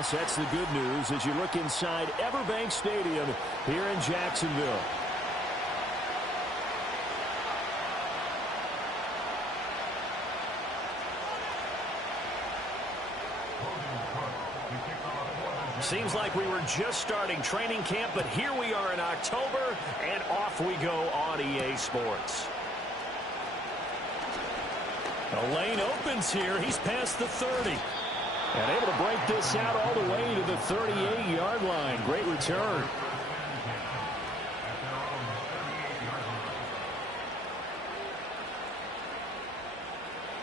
pass. That's the good news as you look inside Everbank Stadium here in Jacksonville. Seems like we were just starting training camp, but here we are in October, and off we go on EA Sports. The lane opens here. He's past the 30. And able to break this out all the way to the 38-yard line. Great return.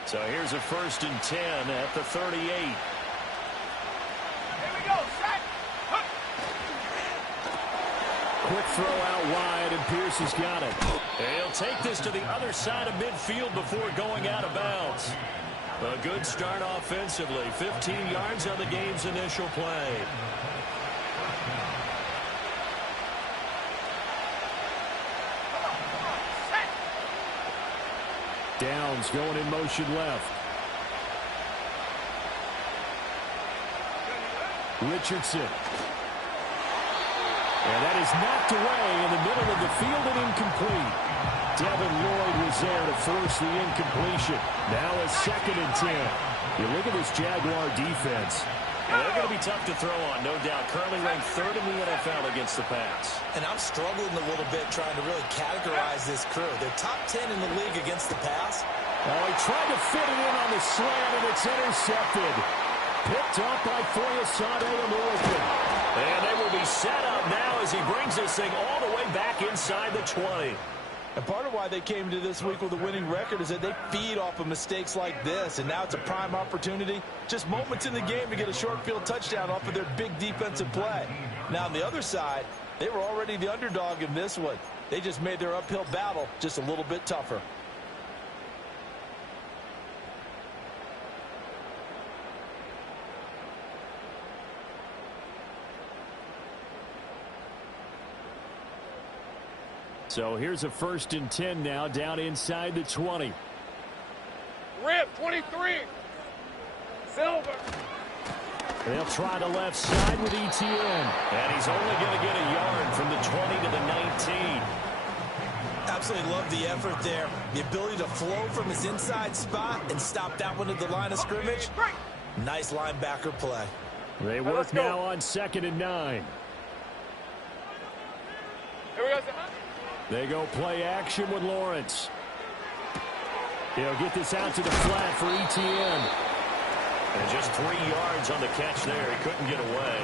So here's a 1st and 10 at the 38. Quick throw out wide, and Pierce has got it. He'll take this to the other side of midfield before going out of bounds. A good start offensively. 15 yards on the game's initial play. Downs going in motion left. Richardson. And that is knocked away in the middle of the field and incomplete. Devin Lloyd was there to force the incompletion. Now a 2nd and 10. You look at this Jaguar defense. And they're going to be tough to throw on, no doubt. Currently ranked 3rd in the NFL against the pass. And I'm struggling a little bit trying to really categorize this crew. They're top 10 in the league against the pass. Oh, he tried to fit it in on the slant, and it's intercepted. Picked up by Foyesade American. And they will be set up now as he brings this thing all the way back inside the 20. And part of why they came to this week with a winning record is that they feed off of mistakes like this. And now it's a prime opportunity. Just moments in the game to get a short field touchdown off of their big defensive play. Now on the other side, they were already the underdog in this one. They just made their uphill battle just a little bit tougher. So here's a 1st and 10 now down inside the 20. Rip, 23. Silver. They'll try the left side with Etienne. And he's only going to get a yard from the 20 to the 19. Absolutely love the effort there. The ability to flow from his inside spot and stop that one at the line of scrimmage. Nice linebacker play. They work now on 2nd and 9. Here we go. They go play action with Lawrence. He'll get this out to the flat for Etienne. And just 3 yards on the catch there. He couldn't get away.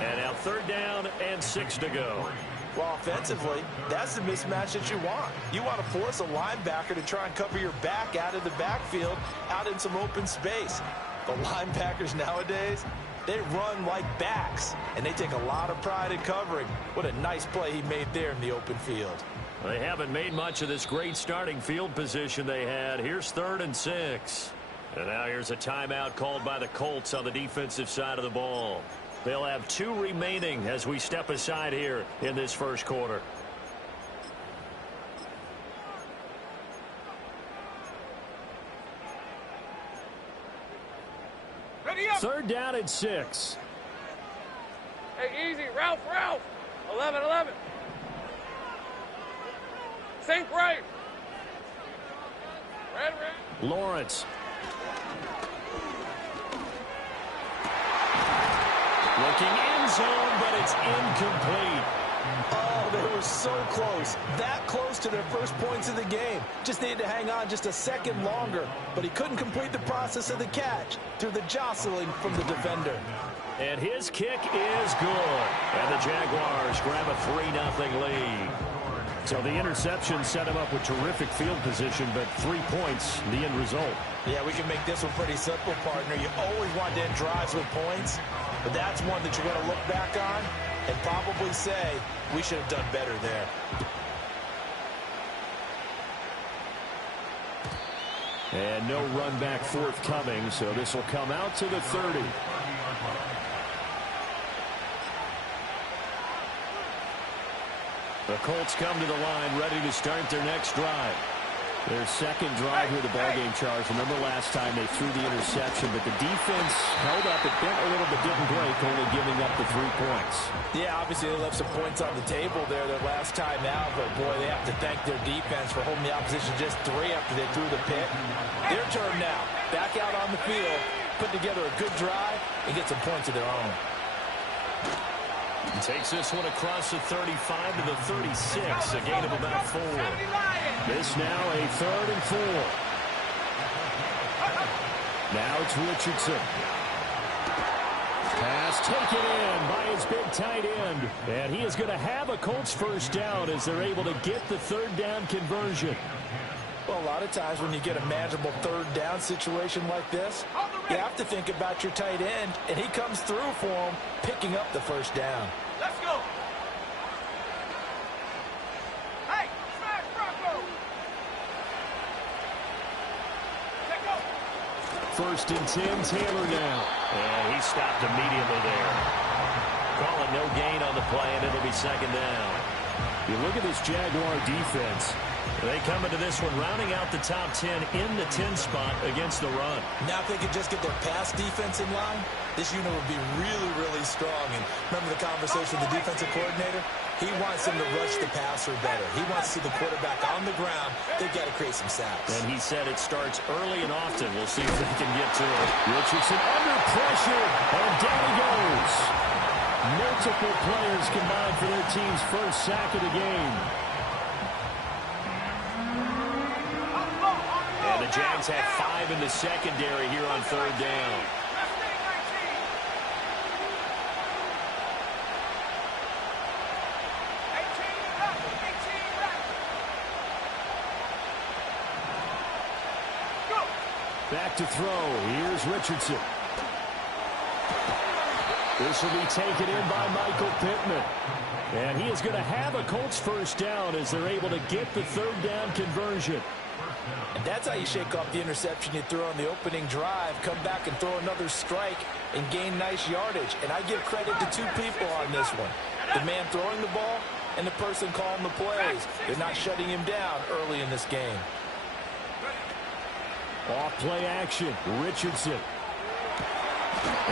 And now 3rd down and 6 to go. Well, offensively, that's the mismatch that you want. You want to force a linebacker to try and cover your back out of the backfield, out in some open space. The linebackers nowadays, they run like backs, and they take a lot of pride in covering. What a nice play he made there in the open field. They haven't made much of this great starting field position they had. Here's 3rd and 6. And now here's a timeout called by the Colts on the defensive side of the ball. They'll have 2 remaining as we step aside here in this first quarter. Ready up. 3rd down and 6. Hey, easy. Ralph. 11. Sink right. Red. Lawrence. Looking end zone, but it's incomplete. Oh, they were so close. That close to their first points of the game. Just needed to hang on just a second longer. But he couldn't complete the process of the catch through the jostling from the defender. And his kick is good. And the Jaguars grab a 3-0 lead. So the interception set him up with terrific field position, but 3 points, the end result. Yeah, we can make this one pretty simple, partner. You always want to end drives with points, but that's one that you're going to look back on and probably say, we should have done better there. And no run back forthcoming, so this will come out to the 30. The Colts come to the line ready to start their next drive. Their second drive here, the ballgame, Charles. Remember last time they threw the interception, but the defense held up. It bent a little, but didn't break, only giving up the 3 points. Yeah, obviously they left some points on the table there their last time out, but boy, they have to thank their defense for holding the opposition just 3 after they threw the pick. Their turn now. Back out on the field, put together a good drive, and get some points of their own. Takes this one across the 35 to the 36, a gain of about 4. This now a 3rd and 4. Now it's Richardson. Pass taken in by his big tight end. And he is going to have a Colts first down as they're able to get the 3rd down conversion. Well, a lot of times when you get a manageable 3rd down situation like this, you have to think about your tight end, and he comes through for him, picking up the first down. Let's go. Hey, smash Bronco. Take go. 1st and 10, Taylor now. And he stopped immediately there. Calling no gain on the play, and it'll be 2nd down. You look at this Jaguar defense. They come into this one rounding out the top 10 in the 10 spot against the run. Now if they could just get their pass defense in line, this unit would be really, really strong. And remember the conversation with the defensive coordinator? He wants them to rush the passer better. He wants to see the quarterback on the ground. They've got to create some sacks. And he said it starts early and often. We'll see if they can get to it. Richardson under pressure, and down he goes. Multiple players combined for their team's first sack of the game. And the Jags have 5 in the secondary here on 3rd down. Back to throw. Here's Richardson. This will be taken in by Michael Pittman. And he is going to have a Colts first down as they're able to get the 3rd down conversion. And that's how you shake off the interception you threw on the opening drive, come back and throw another strike and gain nice yardage. And I give credit to 2 people on this one. The man throwing the ball and the person calling the plays. They're not shutting him down early in this game. Off play action, Richardson.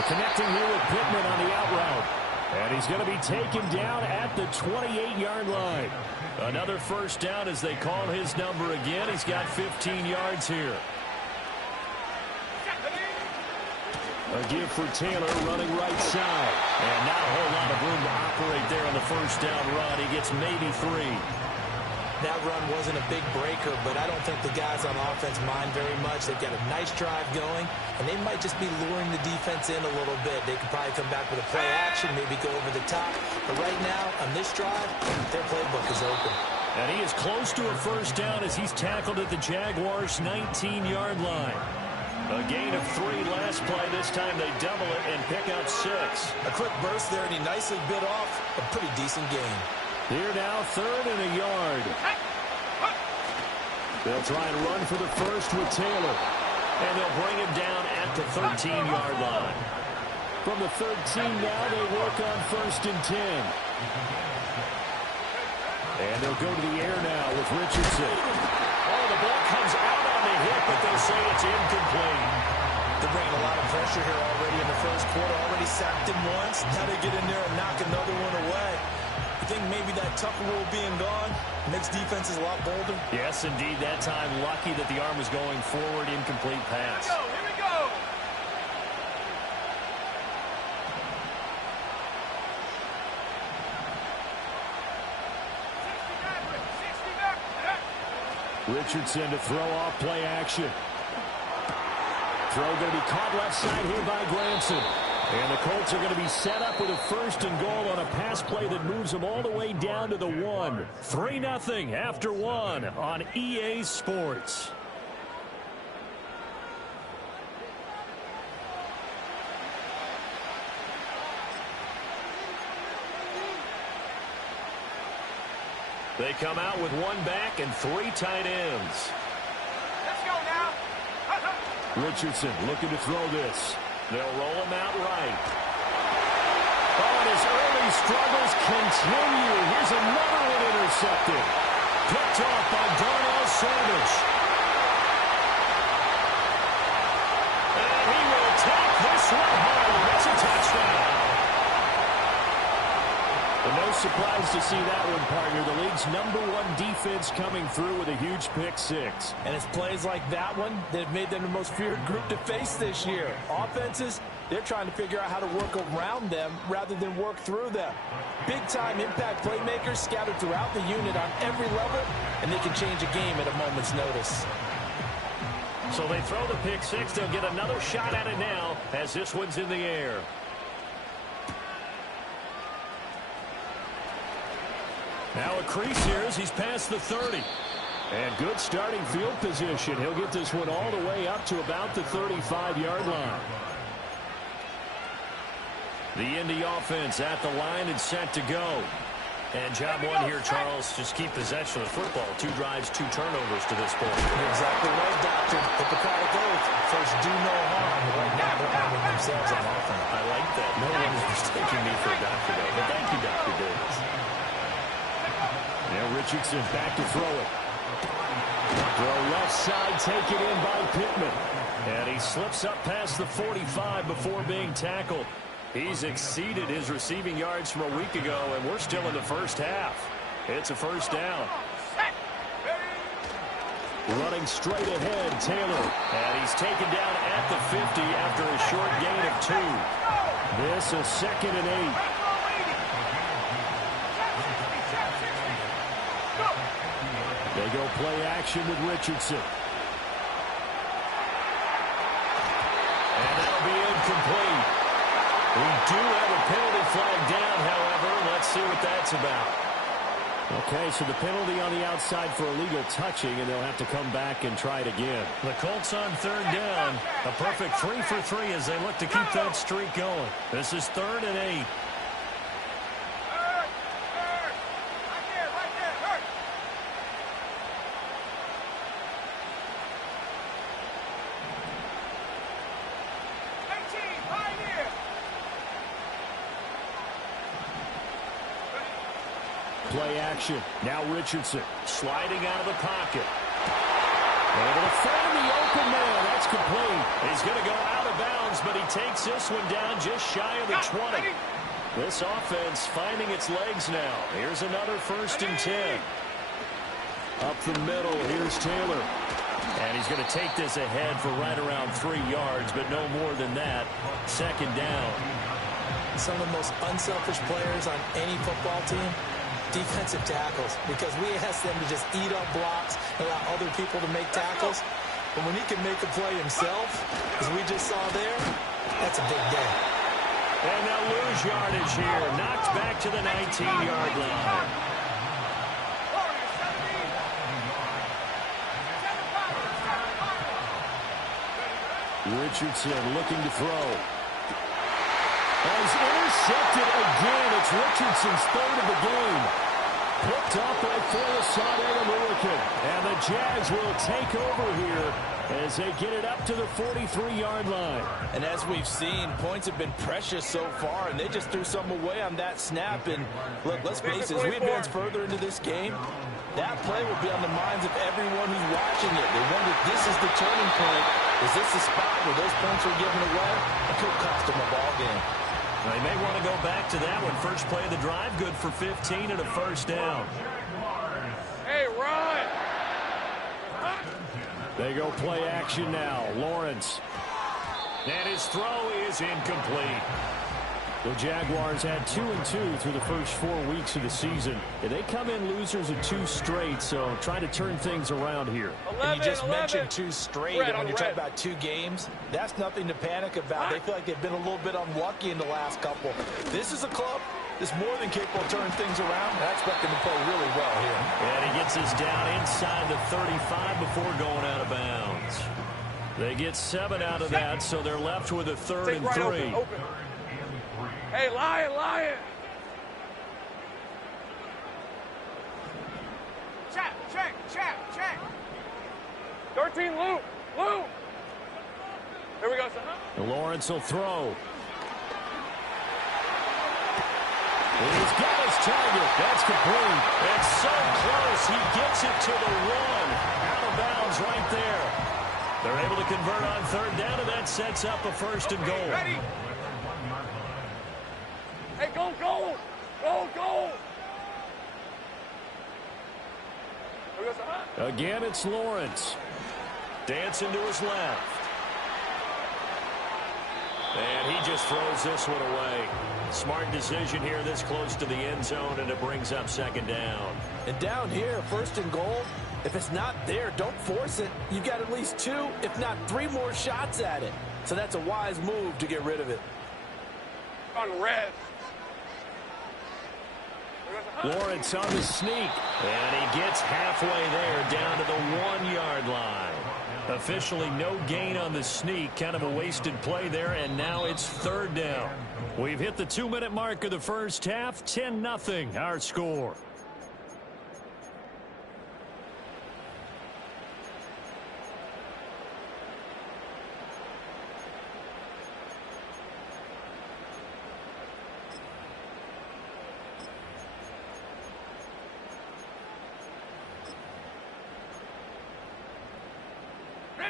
Connecting here with Pittman on the out route. And he's going to be taken down at the 28-yard line. Another first down as they call his number again. He's got 15 yards here. A give for Taylor running right side. And not a whole lot of room to operate there on the first down run. He gets maybe 3. That run wasn't a big breaker, but I don't think the guys on offense mind very much. They've got a nice drive going, and they might just be luring the defense in a little bit. They could probably come back with a play action, maybe go over the top. But right now, on this drive, their playbook is open. And he is close to a first down as he's tackled at the Jaguars' 19-yard line. A gain of 3 last play. This time they double it and pick up 6. A quick burst there, and he nicely bit off a pretty decent gain. Here now, 3rd and a yard. They'll try and run for the first with Taylor. And they'll bring him down at the 13-yard line. From the 13 now, they work on 1st and 10. And they'll go to the air now with Richardson. Oh, the ball comes out on the hit, but they'll say it's incomplete. They're bringing a lot of pressure here already in the first quarter. Already sacked him once. Now they get in there and knock another one away. I think maybe that Tucker rule being gone makes defenses a lot bolder. Yes, indeed. That time, lucky that the arm was going forward. Incomplete pass. Here we go. Richardson to throw off play action. Throw going to be caught left side here by Granson. And the Colts are going to be set up with a 1st and goal on a pass play that moves them all the way down to the 1. 3-0 after 1 on EA Sports. They come out with 1 back and 3 tight ends. Let's go now. Richardson looking to throw this. They'll roll him out right. Oh, and his early struggles continue. Here's another one intercepted. Picked off by Darnell Savage. touchdown. And no surprise to see that one, partner. The league's #1 defense coming through with a huge pick six. And it's plays like that one that have made them the most feared group to face this year. Offenses, they're trying to figure out how to work around them rather than work through them. Big-time impact playmakers scattered throughout the unit on every level, and they can change a game at a moment's notice. So they throw the pick six. They'll get another shot at it now as this one's in the air. Now a crease here as he's past the 30. And good starting field position. He'll get this one all the way up to about the 35-yard line. The Indy offense at the line and set to go. And job one here, Charles, just keep possession of the football. 2 drives, 2 turnovers to this point. You're exactly right, Doctor. Hippocratic oath. First, do no harm. Right now, they're harming themselves on offense. I like that. No one is mistaking me for a doctor, though. But thank you, Dr. Davis. Now Richardson back to throw it. Throw left side, taken in by Pittman. And he slips up past the 45 before being tackled. He's exceeded his receiving yards from a week ago, and we're still in the first half. It's a first down. Running straight ahead, Taylor. And he's taken down at the 50 after a short gain of 2. This is 2nd and 8. They go play action with Richardson. And that'll be incomplete. We do have a penalty flag down, however. Let's see what that's about. Okay, so the penalty on the outside for illegal touching, and they'll have to come back and try it again. The Colts on 3rd down. A perfect 3 for 3 as they look to keep that streak going. This is 3rd and 8. Play action. Now Richardson sliding out of the pocket. Able to find the open man. That's complete. He's going to go out of bounds, but he takes this one down just shy of the 20. This offense finding its legs now. Here's another 1st and 10. Up the middle, here's Taylor. And he's going to take this ahead for right around 3 yards, but no more than that. 2nd down. Some of the most unselfish players on any football team, defensive tackles, because we ask them to just eat up blocks, allow other people to make tackles. But when he can make a play himself, as we just saw there, that's a big day. And they'll lose yardage here. Knocked back to the 19-yard line. Richardson looking to throw. And he's intercepted again. It's Richardson's 3rd of the game. Picked up by Foyesade American. And the Jags will take over here as they get it up to the 43-yard line. And as we've seen, points have been precious so far, and they just threw some away on that snap. And look, let's face it, as we advance further into this game, that play will be on the minds of everyone who's watching it. They wonder if this is the turning point. Is this the spot where those points are given away? It could cost them a ball game. They may want to go back to that one. First play of the drive, good for 15 and a 1st down. Hey, run! They go play action now. Lawrence. And his throw is incomplete. The Jaguars had 2-2 through the first 4 weeks of the season. And they come in losers of 2 straight, so try to turn things around here. 11, And you just 11. mentioned 2 straight, and when you're talking about 2 games, that's nothing to panic about. They feel like they've been a little bit unlucky in the last couple. This is a club that's more than capable of turning things around, and I expect them to play really well here. And he gets us down inside the 35 before going out of bounds. They get 7 out of that, so they're left with a 3rd Take and right 3. open. Hey, Lion! Check! 13, Lou! Here we go, son. Lawrence will throw. He's got his target. That's complete. It's so close. He gets it to the 1. Out of bounds right there. They're able to convert on 3rd down, and that sets up a 1st and goal. Ready? Again, it's Lawrence. Dancing to his left. And he just throws this one away. Smart decision here this close to the end zone, and it brings up second down. And down here, first and goal, if it's not there, don't force it. You've got at least 2, if not 3 more shots at it. So that's a wise move to get rid of it. On red. Lawrence on the sneak. And he gets halfway there down to the 1-yard line. Officially no gain on the sneak. Kind of a wasted play there, and now it's third down. We've hit the 2-minute mark of the first half. 10-0 our score.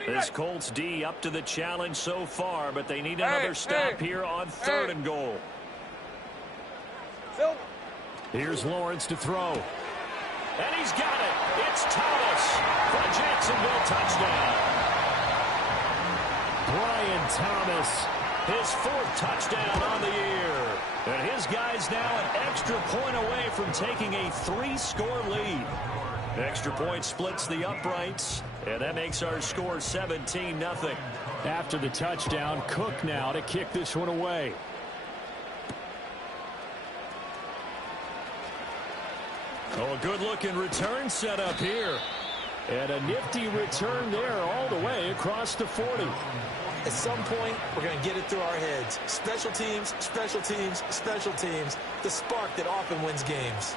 This Colts D up to the challenge so far, but they need another stop here on third and goal. Here's Lawrence to throw. And he's got it. It's Thomas for a Jacksonville touchdown. Brian Thomas, his 4th touchdown on the year. And his guy's now an extra point away from taking a 3-score lead. Extra point splits the uprights, and that makes our score 17-0. After the touchdown, Cook now to kick this one away. Oh, a good-looking return set up here. And a nifty return there all the way across the 40. At some point, we're going to get it through our heads. Special teams, special teams, special teams. The spark that often wins games.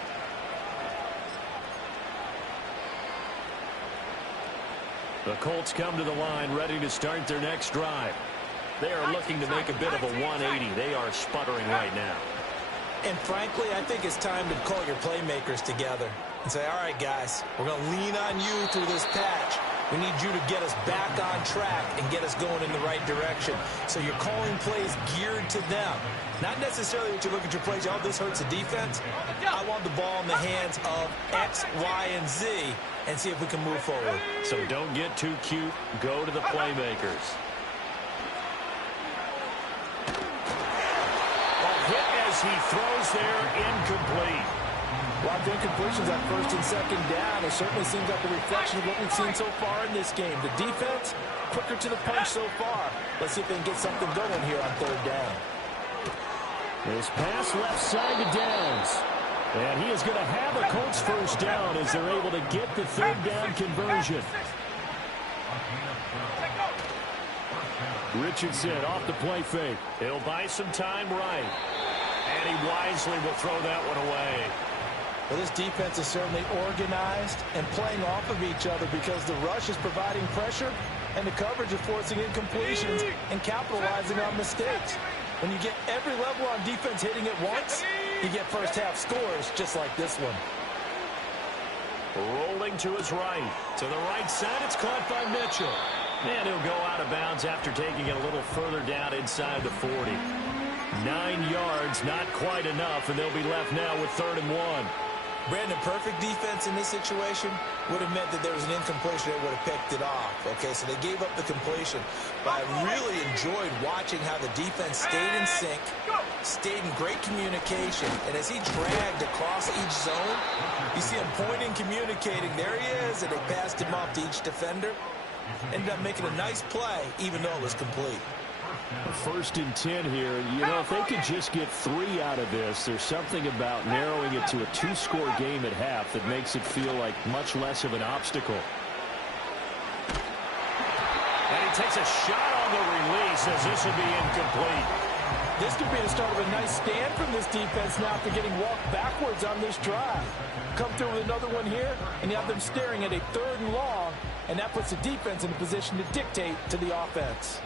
The Colts come to the line ready to start their next drive. They are looking to make a bit of a 180. They are sputtering right now. And frankly, I think it's time to call your playmakers together and say, all right, guys, we're going to lean on you through this patch. We need you to get us back on track and get us going in the right direction. So you're calling plays geared to them. Not necessarily that you look at your plays, oh, this hurts the defense. I want the ball in the hands of X, Y, and Z and see if we can move forward. So don't get too cute. Go to the playmakers. A hit as he throws there, incomplete. A lot of incompletions on first and second down. It certainly seems like a reflection of what we've seen so far in this game. The defense, quicker to the punch so far. Let's see if they can get something going here on third down. This pass left side to Downs. And he is going to have a Colts first down as they're able to get the third down conversion. Richardson off the play fake. He'll buy some time right. And he wisely will throw that one away. Well, this defense is certainly organized and playing off of each other because the rush is providing pressure and the coverage is forcing incompletions and capitalizing on mistakes. When you get every level on defense hitting it once, you get first half scores just like this one. Rolling to his right. To the right side, it's caught by Mitchell. And he'll go out of bounds after taking it a little further down inside the 40. 9 yards, not quite enough, and they'll be left now with 3rd and 1. Brandon, perfect defense in this situation would have meant that there was an incompletion that would have picked it off. Okay, so they gave up the completion. But I really enjoyed watching how the defense stayed in sync, stayed in great communication. And as he dragged across each zone, you see him pointing, communicating. There he is, and they passed him off to each defender. Ended up making a nice play, even though it was complete. 1st and 10 here. You know, if they could just get 3 out of this, there's something about narrowing it to a 2-score game at half that makes it feel like much less of an obstacle. And he takes a shot on the release as this will be incomplete. This could be the start of a nice stand from this defense now after getting walked backwards on this drive. Come through with another one here, and you have them staring at a 3rd and long, and that puts the defense in a position to dictate to the offense.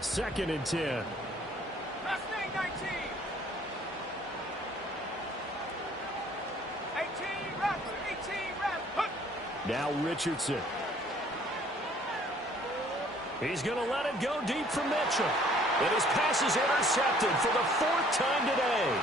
Second and 10. 19. Now Richardson. He's going to let it go deep from Mitchell. And his pass is intercepted for the 4th time today.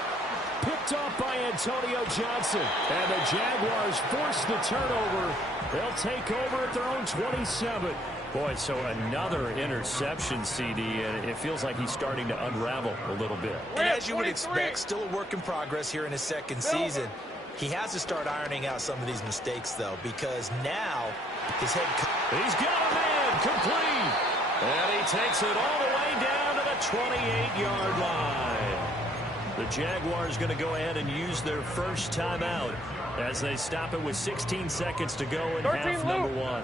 Picked off by Antonio Johnson. And the Jaguars force the turnover. They'll take over at their own 27. Boy, so another interception, CD, and it feels like he's starting to unravel a little bit. And as you would expect, still a work in progress here in his second season. He has to start ironing out some of these mistakes, though, because now his head coach... He's got a man complete. And he takes it all the way down to the 28-yard line. The Jaguars going to go ahead and use their first timeout as they stop it with 16 seconds to go in half number one.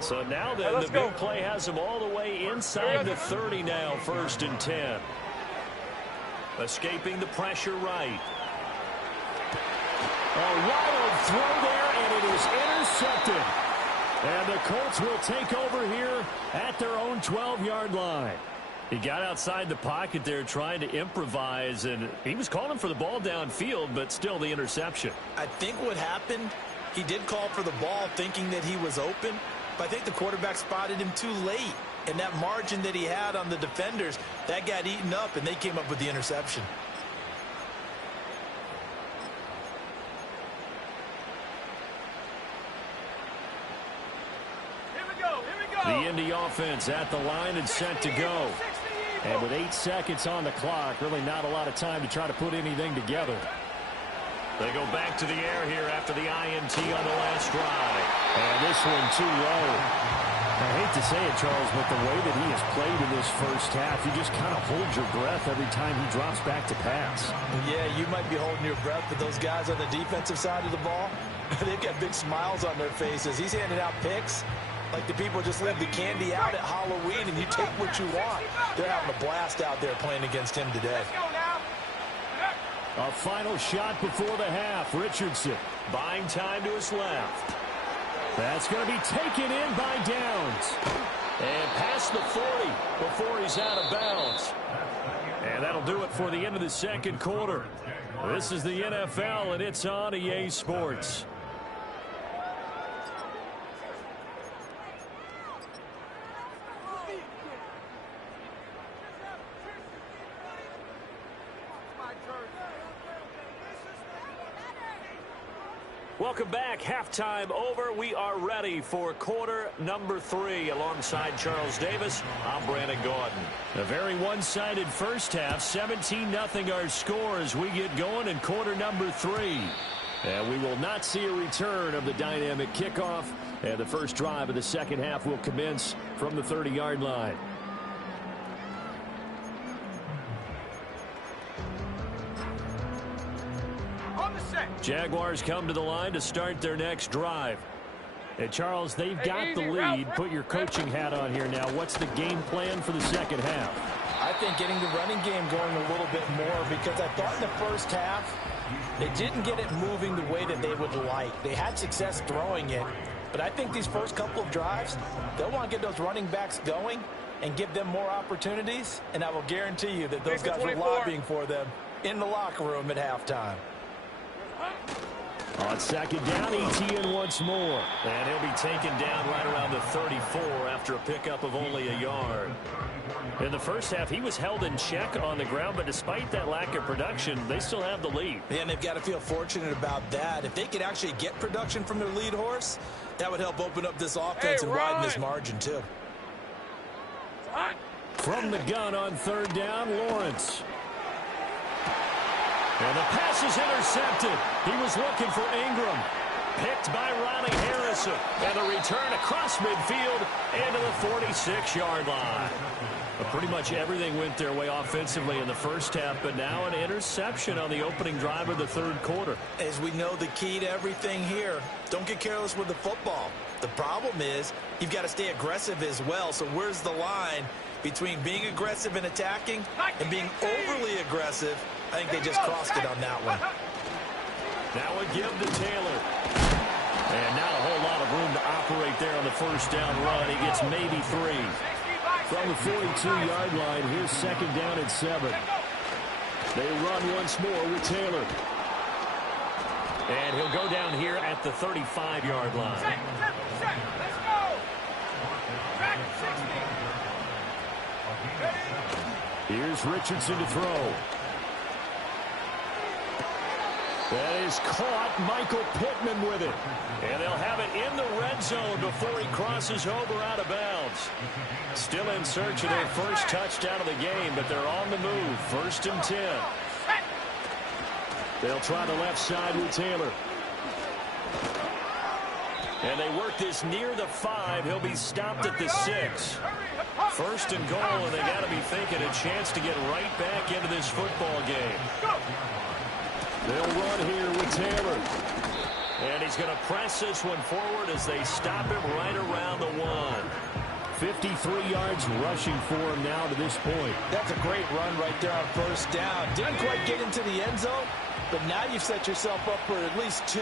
So now then, the big play has them all the way inside the 30 now, 1st and 10. Escaping the pressure right. A wild throw there, and it is intercepted. And the Colts will take over here at their own 12-yard line. He got outside the pocket there trying to improvise, and he was calling for the ball downfield, but still the interception. I think what happened, he did call for the ball thinking that he was open, but I think the quarterback spotted him too late. And that margin that he had on the defenders, that got eaten up, and they came up with the interception. The Indy offense at the line and set to go. And with 8 seconds on the clock, really not a lot of time to try to put anything together. They go back to the air here after the INT on the last drive. And this one too low. I hate to say it, Charles, but the way that he has played in this first half, you just kind of hold your breath every time he drops back to pass. Yeah, you might be holding your breath, but those guys on the defensive side of the ball, they've got big smiles on their faces. He's handing out picks like the people just leave the candy out at Halloween and you take what you want. They're having a blast out there playing against him today. A final shot before the half. Richardson buying time to his left. That's going to be taken in by Downs. And past the 40 before he's out of bounds. And that'll do it for the end of the second quarter. This is the NFL, and it's on EA Sports. Welcome back. Halftime over. We are ready for quarter number 3. Alongside Charles Davis, I'm Brandon Gordon. A very one-sided first half. 17-0 our score as we get going in quarter number 3. And we will not see a return of the dynamic kickoff. And the first drive of the second half will commence from the 30-yard line. Jaguars come to the line to start their next drive. And Charles, they've got the lead. Put your coaching hat on here now. What's the game plan for the second half? I think getting the running game going a little bit more, because I thought in the first half they didn't get it moving the way that they would like. They had success throwing it, but I think these first couple of drives, they'll want to get those running backs going and give them more opportunities, and I will guarantee you that those guys are lobbying for them in the locker room at halftime. On second down, Etienne once more. And he'll be taken down right around the 34 after a pickup of only a yard. In the first half, he was held in check on the ground, but despite that lack of production, they still have the lead. And they've got to feel fortunate about that. If they could actually get production from their lead horse, that would help open up this offense and widen this margin too. From the gun on third down, Lawrence. And the pass is intercepted. He was looking for Ingram. Picked by Ronnie Harrison. And the return across midfield into the 46-yard line. But pretty much everything went their way offensively in the first half, but now an interception on the opening drive of the third quarter. As we know, the key to everything here, don't get careless with the football. The problem is you've got to stay aggressive as well. So where's the line between being aggressive and attacking and being overly aggressive? I think they just crossed it on that one. Now a give to Taylor. And not a whole lot of room to operate there on the first down run. He gets maybe 3. From the 42-yard line, here's second down and 7. They run once more with Taylor. And he'll go down here at the 35-yard line. Let's go. Track 60. Here's Richardson to throw. That is caught. Michael Pittman with it. And they'll have it in the red zone before he crosses over out of bounds. Still in search of their first touchdown of the game, but they're on the move. 1st and 10. They'll try the left side with Taylor. And they work this near the 5. He'll be stopped at the 6. 1st and goal, and they got to be thinking a chance to get right back into this football game. They'll run here with Taylor. And he's going to press this one forward as they stop him right around the 1. 53 yards rushing for him now to this point. That's a great run right there on 1st down. Didn't quite get into the end zone, but now you've set yourself up for at least 2,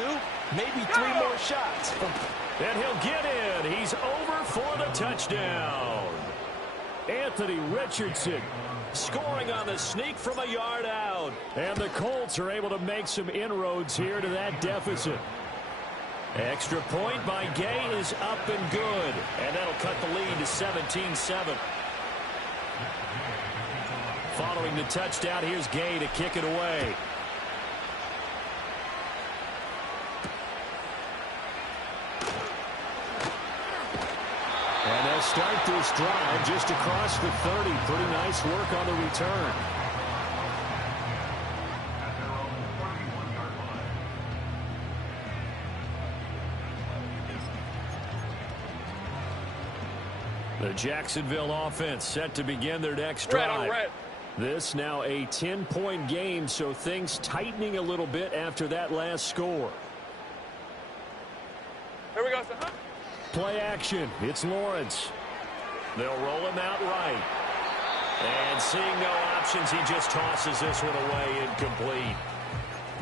maybe 3 more shots. And he'll get in. He's over for the touchdown. Anthony Richardson scoring on the sneak from a yard out. And the Colts are able to make some inroads here to that deficit. Extra point by Gay is up and good. And that'll cut the lead to 17-7. Following the touchdown, here's Gay to kick it away. And they'll start this drive just across the 30. Pretty nice work on the return. The Jacksonville offense set to begin their next drive. This now a 10-point game, so things tightening a little bit after that last score. Here we go, sir. Play action. It's Lawrence. They'll roll him out right. And seeing no options, he just tosses this one away incomplete.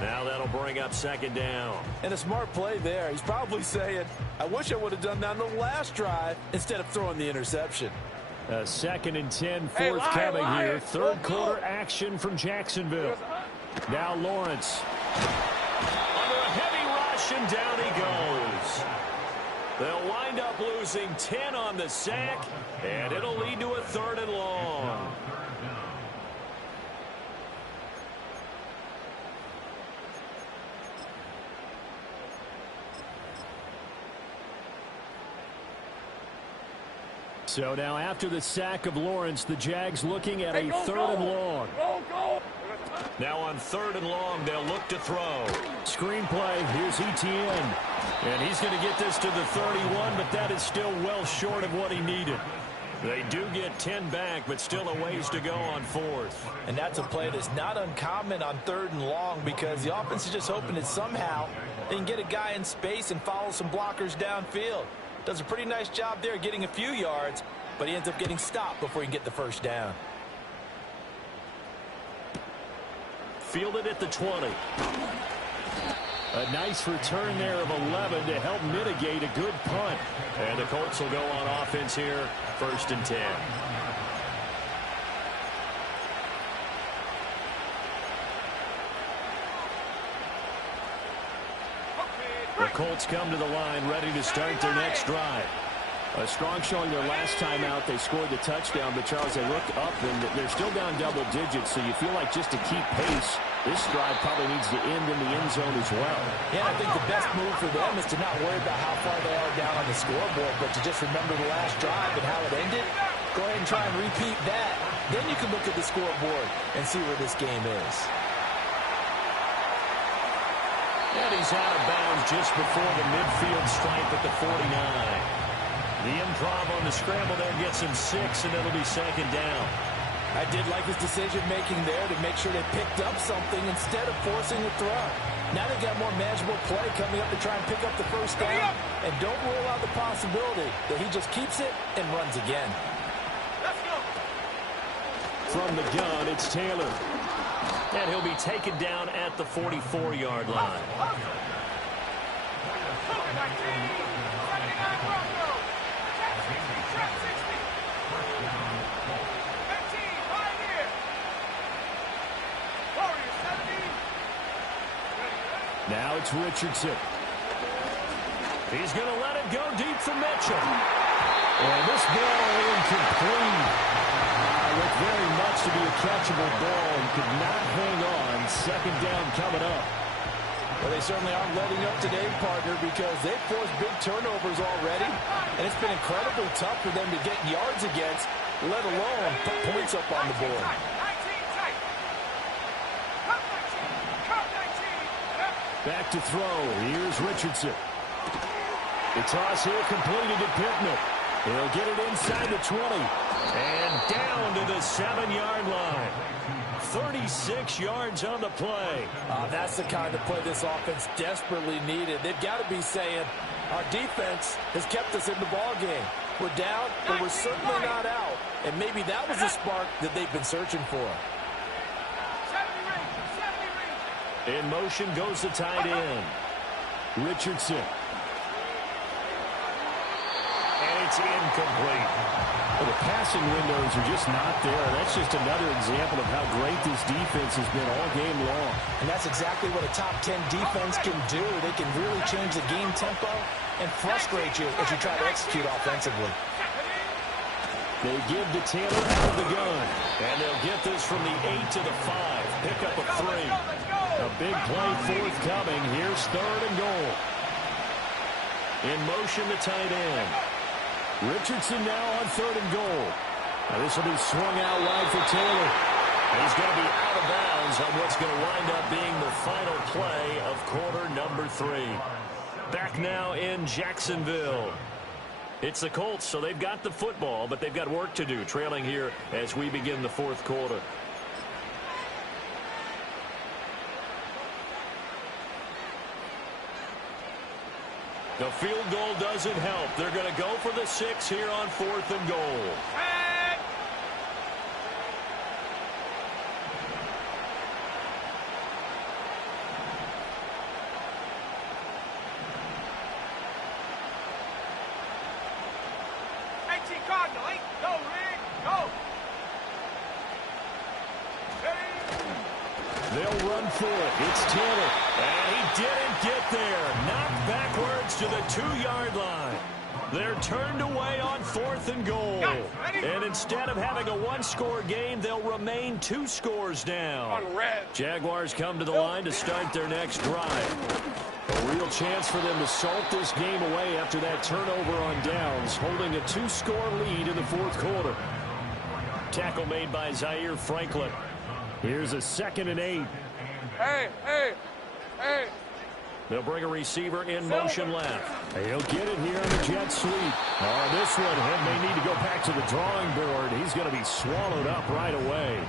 Now that'll bring up 2nd down. And a smart play there. He's probably saying, I wish I would have done that on the last drive instead of throwing the interception. 2nd and 10 forthcoming here. 3rd quarter action from Jacksonville. Now Lawrence. Under a heavy rush, and down he goes. They'll wind up losing 10 on the sack, and it'll lead to a 3rd and long. So now after the sack of Lawrence, the Jags looking at a 3rd and long. Now on 3rd and long, they'll look to throw. Screenplay, here's Etienne. And he's going to get this to the 31, but that is still well short of what he needed. They do get 10 back, but still a ways to go on 4th. And that's a play that's not uncommon on 3rd and long because the offense is just hoping that somehow they can get a guy in space and follow some blockers downfield. Does a pretty nice job there getting a few yards, but he ends up getting stopped before he can get the 1st down. Fielded at the 20. A nice return there of 11 to help mitigate a good punt. And the Colts will go on offense here, 1st and 10. The Colts come to the line ready to start their next drive. A strong showing their last time out. They scored the touchdown, but Charles, they look up and they're still down double digits, so you feel like just to keep pace, this drive probably needs to end in the end zone as well. Yeah, I think the best move for them is to not worry about how far they are down on the scoreboard, but to just remember the last drive and how it ended. Go ahead and try and repeat that. Then you can look at the scoreboard and see where this game is. And he's out of bounds just before the midfield stripe at the 49. The improv on the scramble there gets him 6, and it'll be 2nd down. I did like his decision-making there to make sure they picked up something instead of forcing a throw. Now they got more manageable play coming up to try and pick up the 1st down. And don't rule out the possibility that he just keeps it and runs again. Let's go. From the gun, it's Taylor. And he'll be taken down at the 44-yard line. Now it's Richardson. He's going to let it go deep for Mitchell. And this ball incomplete. looked very much to be a catchable ball and could not hang on. Second down coming up. Well, they certainly aren't letting up today, partner, because they've forced big turnovers already, and it's been incredibly tough for them to get yards against, let alone put points up on the board. Back to throw. Here's Richardson. The toss here completed to Pittman. He'll get it inside the 20. And down to the 7-yard line. 36 yards on the play. That's the kind of play this offense desperately needed. They've got to be saying, our defense has kept us in the ball game. We're down, but we're certainly not out. And maybe that was the spark that they've been searching for. In motion goes the tight end. Richardson. And it's incomplete. Well, the passing windows are just not there. That's just another example of how great this defense has been all game long. And that's exactly what a top 10 defense can do. They can really change the game tempo and frustrate you as you try to execute offensively. They give to Taylor out of the gun. And they'll get this from the 8 to the 5. Pick up a 3. A big play forthcoming. Here's third and goal. In motion, the tight end. Richardson now on third and goal. Now this will be swung out wide for Taylor. And he's going to be out of bounds on what's going to wind up being the final play of quarter number 3. Back now in Jacksonville. It's the Colts, so they've got the football, but they've got work to do, trailing here as we begin the fourth quarter. The field goal doesn't help. They're going to go for the 6 here on fourth and goal. They'll run for it. It's Taylor. And he didn't get there. Knocked backwards to the 2-yard line. They're turned away on fourth and goal. And instead of having a 1-score game, they'll remain 2 scores down. Jaguars come to the line to start their next drive. A real chance for them to salt this game away after that turnover on downs, holding a 2-score lead in the fourth quarter. Tackle made by Zaire Franklin. Here's a 2nd and 8. Hey. They'll bring a receiver in motion left. He'll get it here on the jet sweep. Oh, this one, he may need to go back to the drawing board. He's going to be swallowed up right away.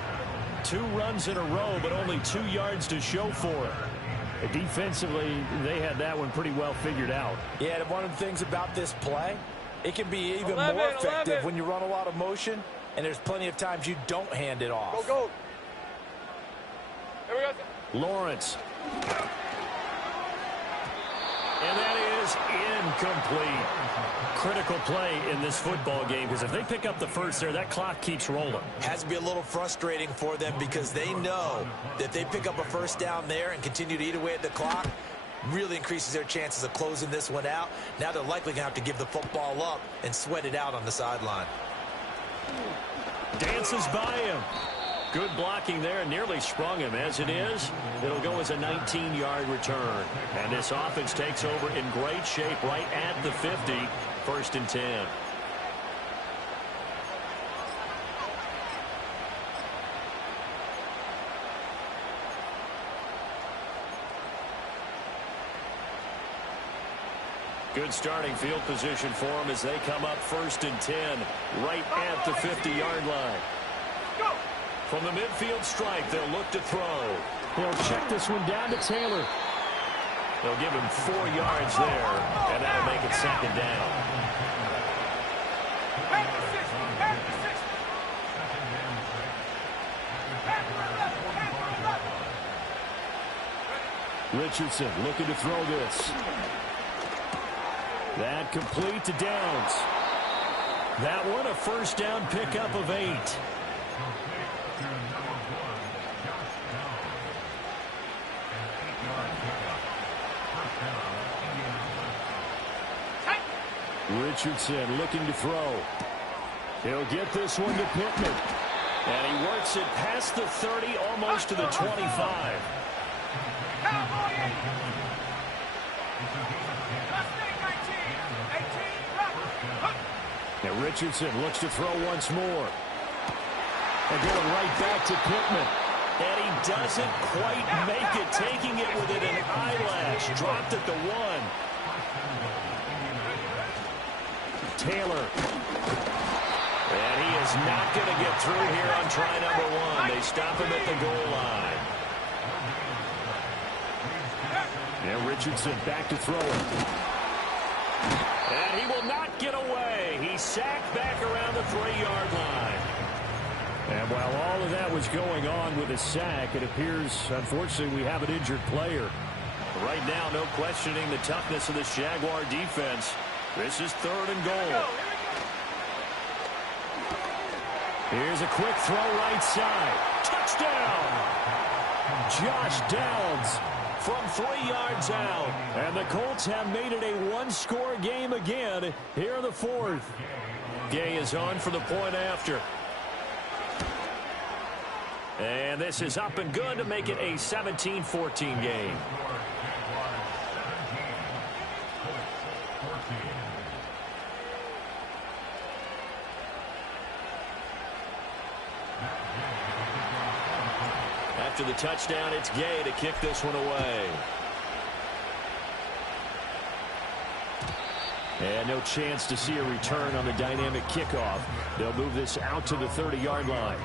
2 runs in a row, but only 2 yards to show for it. Defensively, they had that one pretty well figured out. Yeah, and one of the things about this play, it can be even more effective when you run a lot of motion, and there's plenty of times you don't hand it off. Go. Here we go. Lawrence. And that is incomplete. Critical play in this football game, because if they pick up the first there, that clock keeps rolling. Has to be a little frustrating for them because they know that if they pick up a first down there and continue to eat away at the clock, really increases their chances of closing this one out. Now they're likely going to have to give the football up and sweat it out on the sideline. Dances by him. Good blocking there, nearly sprung him. As it is, it'll go as a 19-yard return. And this offense takes over in great shape right at the 50, 1st and 10. Good starting field position for them as they come up 1st and 10, right at the 50-yard line. From the midfield stripe, they'll look to throw. They'll check this one down to Taylor. They'll give him 4 yards there, and that'll make it 2nd down. Richardson looking to throw this. That complete to Downs. That one a first down pickup of 8. Richardson looking to throw. He'll get this one to Pittman. And he works it past the 30, almost to the 25. And Richardson looks to throw once more. And going right back to Pittman. And he doesn't quite make it, taking it within an eyelash. Dropped at the 1. Taylor. And he is not going to get through here on try number 1. They stop him at the goal line. And Richardson back to throw it. And he will not get away. He's sacked back around the 3-yard line. And while all of that was going on with a sack, it appears, unfortunately, we have an injured player. Right now, no questioning the toughness of this Jaguar defense. This is 3rd and goal. Here's a quick throw right side. Touchdown! Josh Downs from 3 yards out. And the Colts have made it a 1-score game again here in the 4th. Gay is on for the point after. And this is up and good to make it a 17-14 game. After the touchdown, it's Gay to kick this one away. And no chance to see a return on the dynamic kickoff. They'll move this out to the 30-yard line.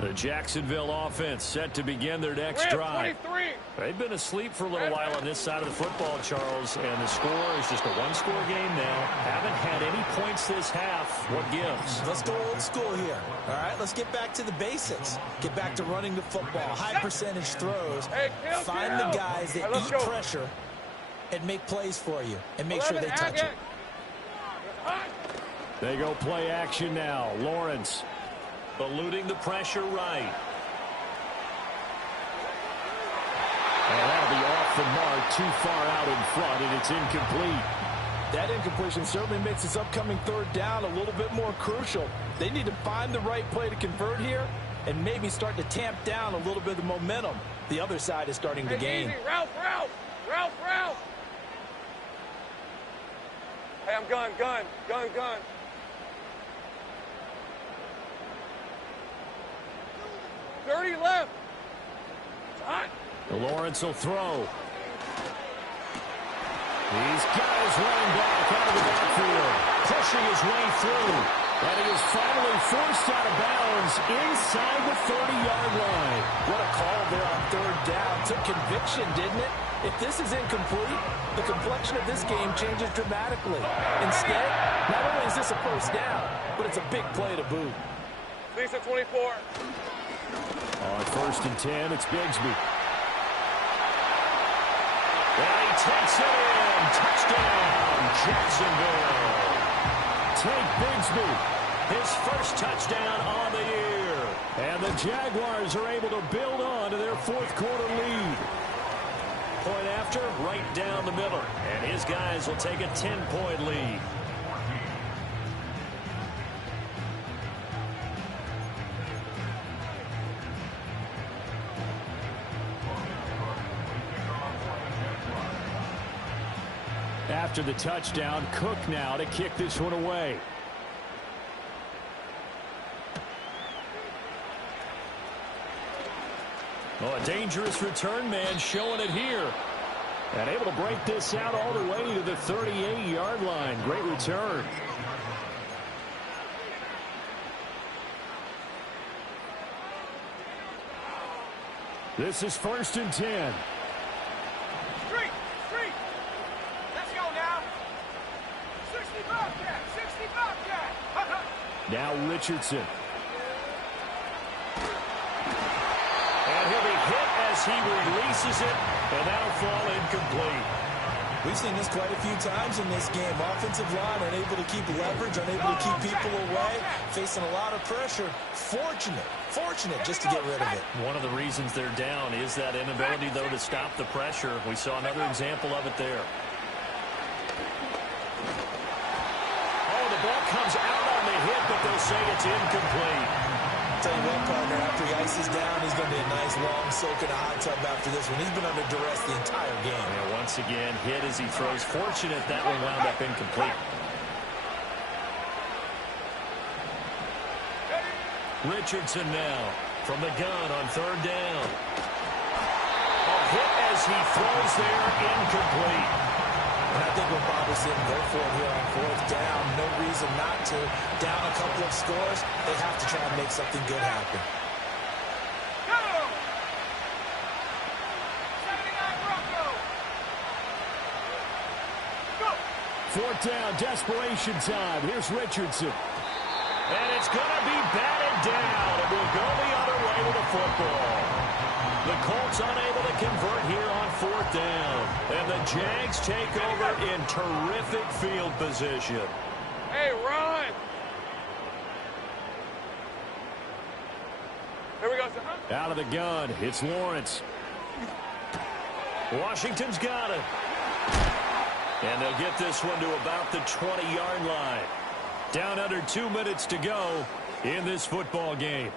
The Jacksonville offense set to begin their next drive. 23. They've been asleep for a little while on this side of the football, Charles, and the score is just a 1-score game now. Haven't had any points this half. What gives? Let's go old school here. All right, let's get back to the basics. Get back to running the football, high percentage throws. Find the guys that eat pressure and make plays for you and make sure they touch it. They go play action now. Lawrence eluding the pressure right. And that'll be off the mark, too far out in front, and it's incomplete. That incompletion certainly makes this upcoming 3rd down a little bit more crucial. They need to find the right play to convert here and maybe start to tamp down a little bit of the momentum the other side is starting to gain. Easy. Ralph. Hey, I'm gun. 30 left. It's hot. Lawrence will throw. He's got his running back out of the backfield, pushing his way through. And he is finally forced out of bounds inside the 30-yard line. What a call there on 3rd down. Took conviction, didn't it? If this is incomplete, the complexion of this game changes dramatically. Instead, not only is this a 1st down, but it's a big play to boot. Lisa 24. On 1st and 10, it's Bigsby. And he takes it in. Touchdown, Jacksonville. Tank Bigsby, his first touchdown on the year. And the Jaguars are able to build on to their 4th quarter lead. Point after, right down the middle. And his guys will take a 10-point lead. After the touchdown, Cook now to kick this one away. Oh, a dangerous return man showing it here. And able to break this out all the way to the 38-yard line. Great return. This is 1st and 10. Street. Let's go now. 60 Bobcat. Now Richardson. And he'll be hit as he releases it, and that'll fall incomplete. We've seen this quite a few times in this game. Offensive line unable to keep leverage, unable to keep people away, facing a lot of pressure. Fortunate just to get rid of it. One of the reasons they're down is that inability, though, to stop the pressure. We saw another example of it there. Oh, the ball comes out on the hit, but they'll say it's incomplete. Tell you what, partner, after he ices down, he's going to be a nice long soak in a hot tub after this one. He's been under duress the entire game. Yeah, once again, hit as he throws. Fortunate that one wound up incomplete. Richardson now from the gun on third down. A hit as he throws there, incomplete. And I think what Bob was saying, go for it here on fourth down. No reason not to. Down a couple of scores, they have to try and make something good happen. Go! 79 Bronco! Go! Fourth down, desperation time. Here's Richardson. And it's going to be batted down. It will go the other way with the football. The Colts unable to convert here on fourth down. And the Jags take over in terrific field position. Hey, run! Here we go, son. Out of the gun, it's Lawrence. Washington's got it. And they'll get this one to about the 20-yard line. Down under 2 minutes to go in this football game.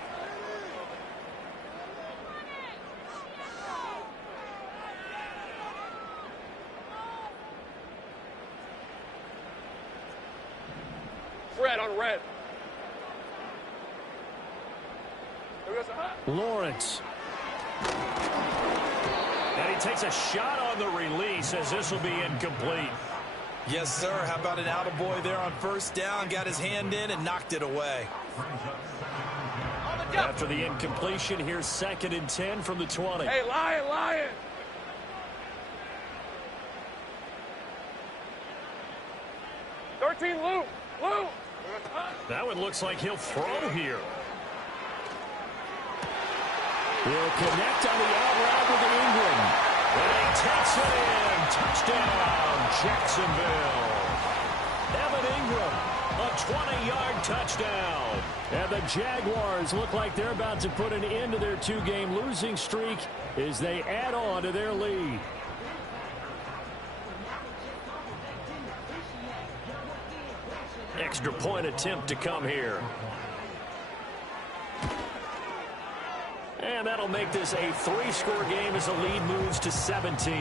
Red on red. Here we go, son. Lawrence. And he takes a shot on the release as this will be incomplete. Yes, sir. How about an attaboy there on first down? Got his hand in and knocked it away. After the incompletion, here's 2nd and 10 from the 20. Hey, Lion! 13, Lou! That one looks like he'll throw here. He'll connect on the out route with Ingram. And he takes it in. Touchdown, Jacksonville. Evan Ingram, a 20-yard touchdown. And the Jaguars look like they're about to put an end to their 2-game losing streak as they add on to their lead. Extra point attempt to come here. And that'll make this a 3-score game as the lead moves to 17.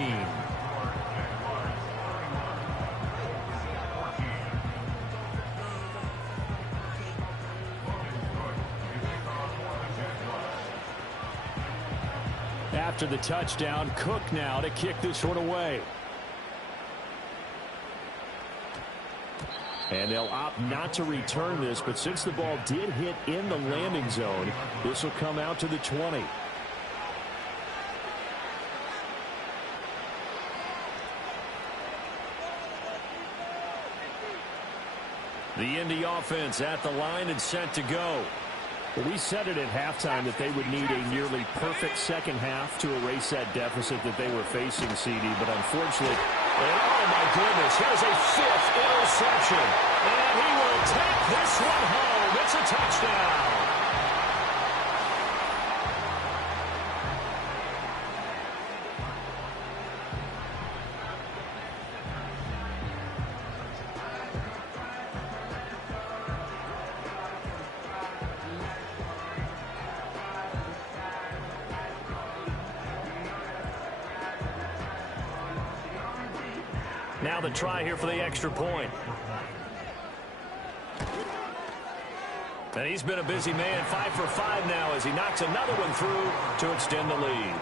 After the touchdown, Cook now to kick this one away. And they'll opt not to return this, but since the ball did hit in the landing zone, this will come out to the 20. The Indy offense at the line and set to go. Well, we said it at halftime that they would need a nearly perfect second half to erase that deficit that they were facing, CD, but unfortunately, oh my goodness, here's a 5th interception, and he will take this one home. It's a touchdown. Now the try here for the extra point. And he's been a busy man, 5 for 5 now as he knocks another one through to extend the lead.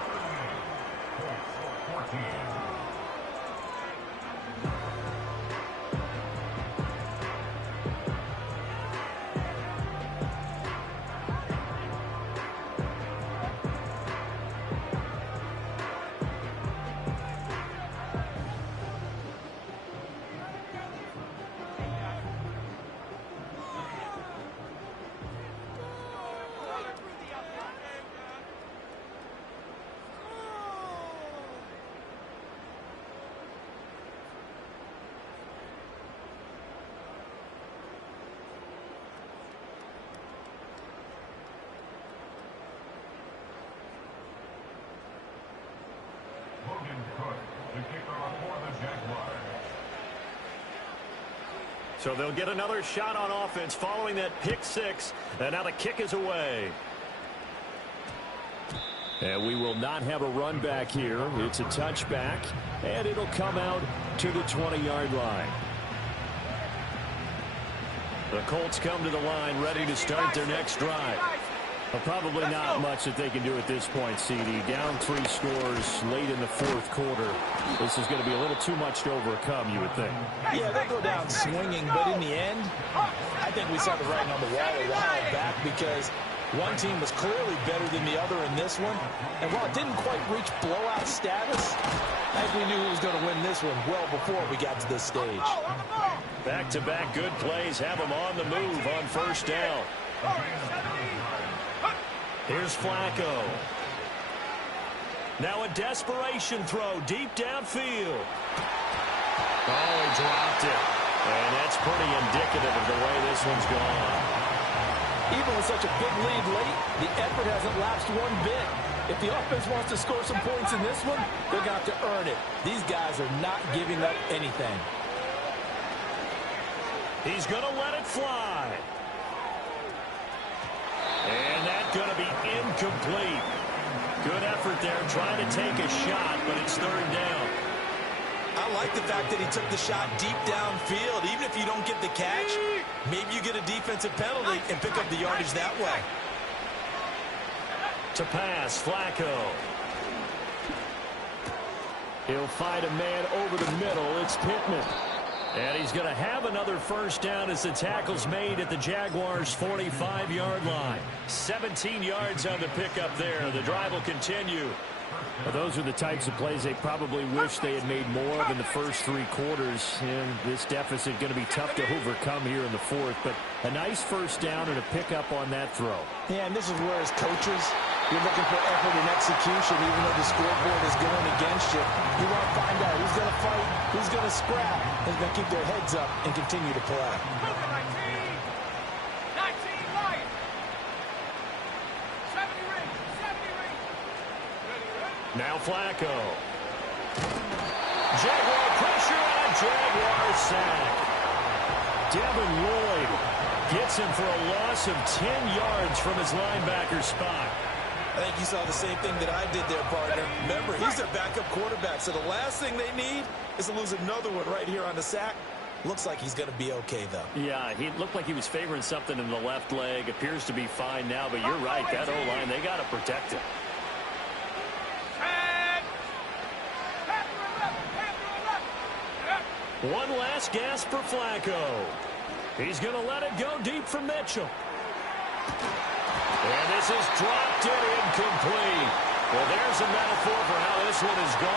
So they'll get another shot on offense following that pick six. And now the kick is away. And we will not have a run back here. It's a touchback, and it'll come out to the 20-yard line. The Colts come to the line ready to start their next drive. Well, probably not much that they can do at this point, CD. Down 3 scores late in the fourth quarter. This is going to be a little too much to overcome, you would think. Yeah, they'll go down swinging, but in the end, I think we saw the writing on the wall a while back because one team was clearly better than the other in this one. And while it didn't quite reach blowout status, I think we knew who was going to win this one well before we got to this stage. Back-to-back good plays have them on the move on first down. Here's Flacco. Now a desperation throw deep downfield. Oh, he dropped it. And that's pretty indicative of the way this one's gone. Even with such a big lead late, the effort hasn't lapsed one bit. If the offense wants to score some points in this one, they're going to have to earn it. These guys are not giving up anything. He's going to let it fly. And that's going to be incomplete. Good effort there trying to take a shot, but it's third down. I like the fact that he took the shot deep downfield. Even if you don't get the catch, maybe you get a defensive penalty and pick up the yardage that way. To pass, Flacco. He'll find a man over the middle. It's Pittman. And he's going to have another first down as the tackle's made at the Jaguars' 45-yard line. 17 yards on the pickup there. The drive will continue. Well, those are the types of plays they probably wish they had made more of in the first 3 quarters. And this deficit going to be tough to overcome here in the fourth. But a nice first down and a pickup on that throw. Yeah, and this is where as coaches, you're looking for effort and execution even though the scoreboard is going against you. You want to find out who's going to fight, who's going to scrap, who's going to keep their heads up and continue to play. Now Flacco. Jaguar pressure on a Jaguar sack. Devin Lloyd gets him for a loss of 10 yards from his linebacker spot. I think you saw the same thing that I did there, partner. Remember, he's their backup quarterback, so the last thing they need is to lose another one right here on the sack. Looks like he's going to be okay, though. Yeah, he looked like he was favoring something in the left leg. Appears to be fine now, but you're right. That O-line, they got to protect him. One last gasp for Flacco. He's going to let it go deep for Mitchell. And this is dropped in incomplete. Well, there's a metaphor for how this one is gone.